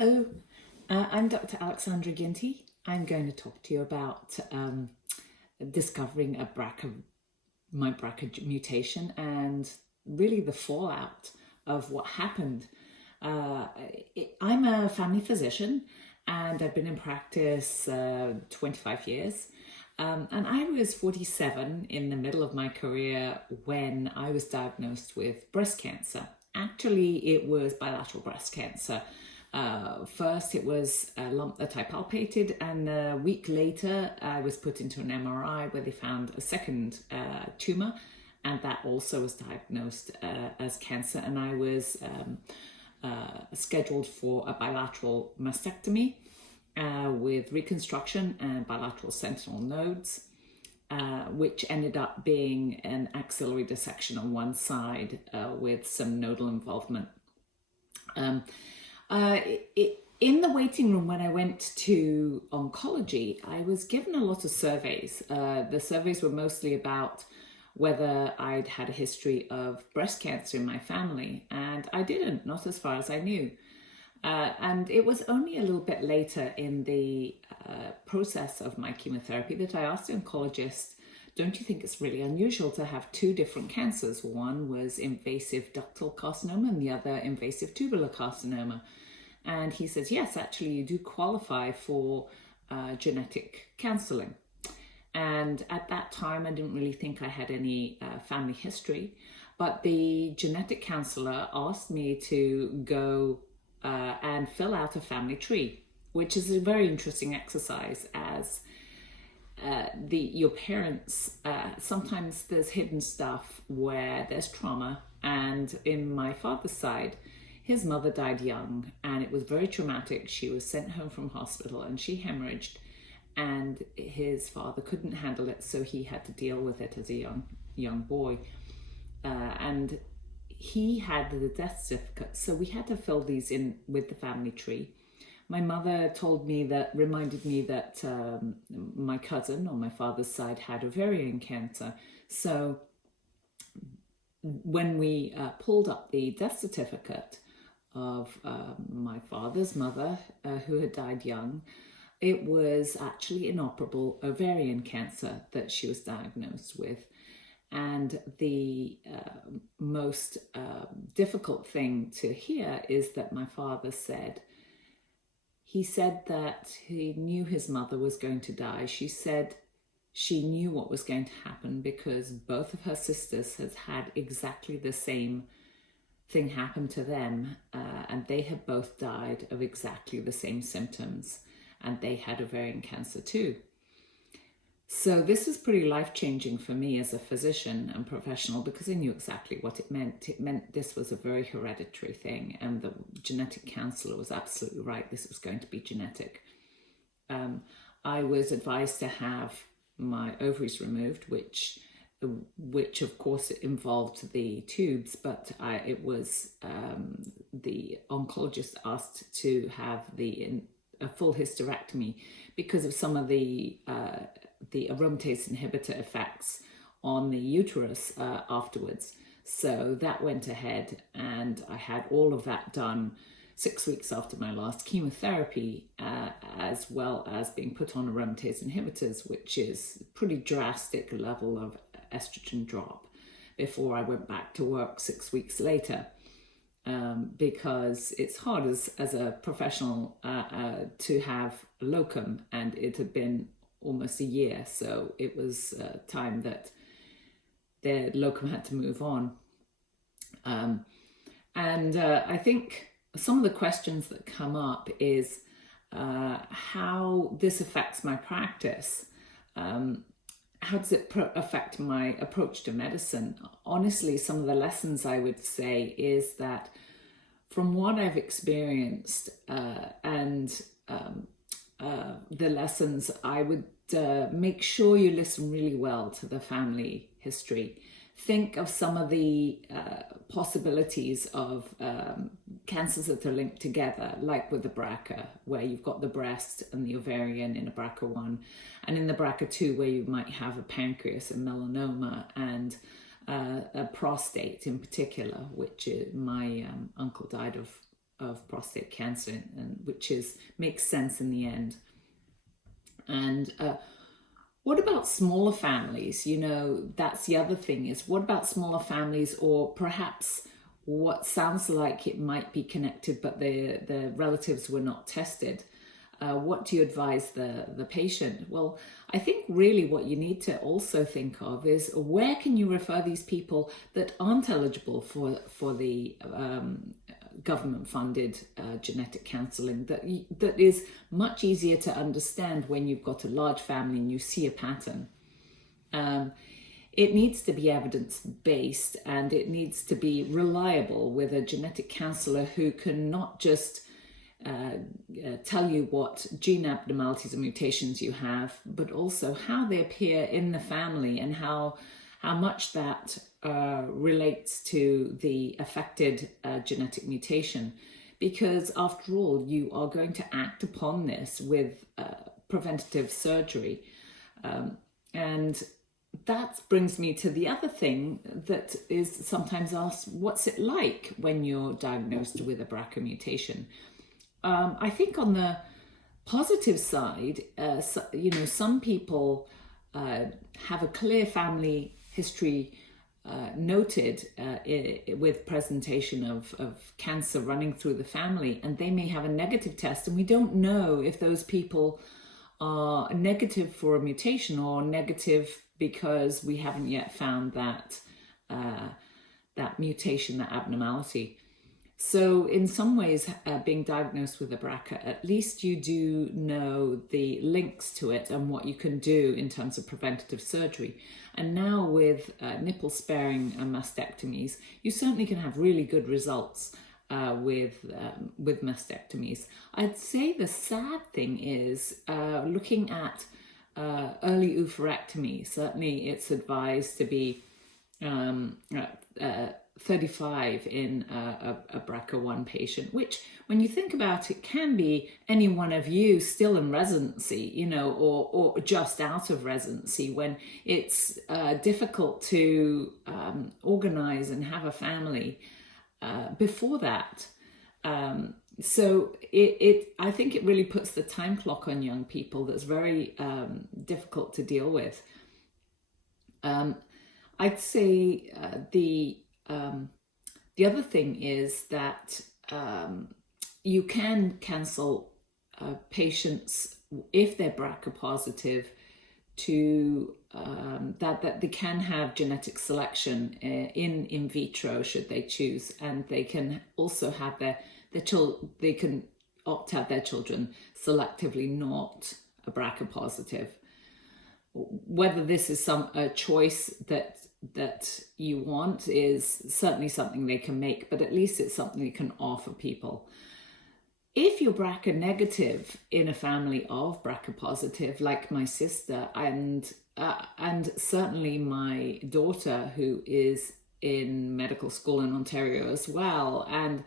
Hello, I'm Dr. Alexandra Ginty. I'm going to talk to you about discovering my BRCA mutation and really the fallout of what happened. I'm a family physician and I've been in practice 25 years. And I was 47 in the middle of my career when I was diagnosed with breast cancer. Actually, it was bilateral breast cancer. First, it was a lump that I palpated, and a week later, I was put into an MRI where they found a second tumor, and that also was diagnosed as cancer. And I was scheduled for a bilateral mastectomy with reconstruction and bilateral sentinel nodes, which ended up being an axillary dissection on one side with some nodal involvement. In the waiting room when I went to oncology, I was given a lot of surveys. The surveys were mostly about whether I'd had a history of breast cancer in my family, and I didn't, not as far as I knew. And it was only a little bit later in the process of my chemotherapy that I asked the oncologist, don't you think it's really unusual to have two different cancers? One was invasive ductal carcinoma and the other invasive tubular carcinoma. And he says, yes, actually you do qualify for genetic counseling. And at that time, I didn't really think I had any family history, but the genetic counselor asked me to go and fill out a family tree, which is a very interesting exercise as your parents, sometimes there's hidden stuff where there's trauma. And in my father's side, his mother died young and it was very traumatic. She was sent home from hospital and she hemorrhaged, and his father couldn't handle it, so he had to deal with it as a young boy. And he had the death certificate, so we had to fill these in with the family tree. My mother reminded me that my cousin on my father's side had ovarian cancer. So when we pulled up the death certificate of my father's mother, who had died young, it was actually inoperable ovarian cancer that she was diagnosed with. And the most difficult thing to hear is that my father said, he said that he knew his mother was going to die. She said she knew what was going to happen because both of her sisters had had exactly the same thing happen to them, and they had both died of exactly the same symptoms, and they had ovarian cancer too. So this was pretty life-changing for me as a physician and professional because I knew exactly what it meant. It meant this was a very hereditary thing, and the genetic counselor was absolutely right. This was going to be genetic. I was advised to have my ovaries removed, which of course involved the tubes, but the oncologist asked to have a full hysterectomy because of some of the aromatase inhibitor effects on the uterus afterwards. So that went ahead, and I had all of that done 6 weeks after my last chemotherapy, as well as being put on aromatase inhibitors, which is a pretty drastic level of estrogen drop, before I went back to work 6 weeks later. Because it's hard as a professional to have locum, and it had been almost a year, so it was time that the locum had to move on. I think some of the questions that come up is how this affects my practice. How does it affect my approach to medicine? Honestly, some of the lessons I would say is that from what I've experienced and the lessons, I would make sure you listen really well to the family history. Think of some of the possibilities of cancers that are linked together, like with the BRCA, where you've got the breast and the ovarian in a BRCA1, and in the BRCA2, where you might have a pancreas and melanoma, and a prostate in particular, which my uncle died of of prostate cancer, and which makes sense in the end. And what about smaller families? That's the other thing, is what about smaller families, or perhaps what sounds like it might be connected, but the relatives were not tested? What do you advise the patient? Well, I think really what you need to also think of is, where can you refer these people that aren't eligible for the government-funded genetic counselling, that is much easier to understand when you've got a large family and you see a pattern. It needs to be evidence-based, and it needs to be reliable, with a genetic counsellor who can not just tell you what gene abnormalities and mutations you have, but also how they appear in the family, and how much that relates to the affected genetic mutation. Because after all, you are going to act upon this with preventative surgery. And that brings me to the other thing that is sometimes asked: what's it like when you're diagnosed with a BRCA mutation? I think on the positive side, some people have a clear family history noted with presentation of cancer running through the family, and they may have a negative test, and we don't know if those people are negative for a mutation or negative because we haven't yet found that mutation, that abnormality. So in some ways, being diagnosed with a BRCA, at least you do know the links to it and what you can do in terms of preventative surgery. And now with nipple-sparing mastectomies, you certainly can have really good results with mastectomies. I'd say the sad thing is looking at early oophorectomy. Certainly it's advised to be 35 in a BRCA1 patient, which, when you think about it, can be any one of you still in residency, or just out of residency, when it's difficult to organize and have a family before that. So I think it really puts the time clock on young people that's very difficult to deal with. I'd say the other thing is that you can cancel patients if they're BRCA positive to that they can have genetic selection in vitro should they choose, and they can also have they can opt out their children selectively not a BRCA positive. Whether this is a choice that you want is certainly something they can make, but at least it's something they can offer people. If you're BRCA negative in a family of BRCA positive, like my sister and certainly my daughter, who is in medical school in Ontario as well, and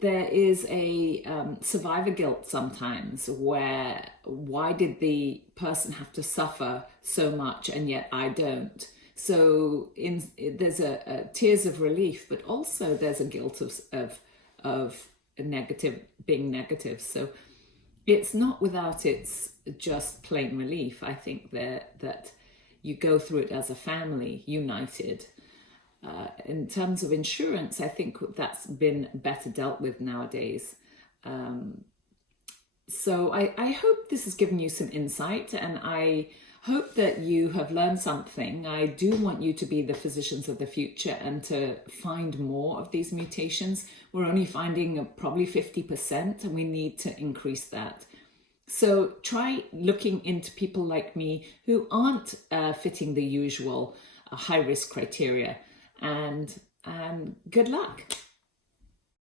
there is a survivor guilt sometimes, where why did the person have to suffer so much and yet I don't? So there's a tears of relief, but also there's a guilt of being negative. So it's not without its just plain relief. I think that you go through it as a family, united. In terms of insurance, I think that's been better dealt with nowadays. So I hope this has given you some insight, and I hope that you have learned something. I do want you to be the physicians of the future and to find more of these mutations. We're only finding probably 50%, and we need to increase that. So try looking into people like me who aren't fitting the usual high-risk criteria. And good luck.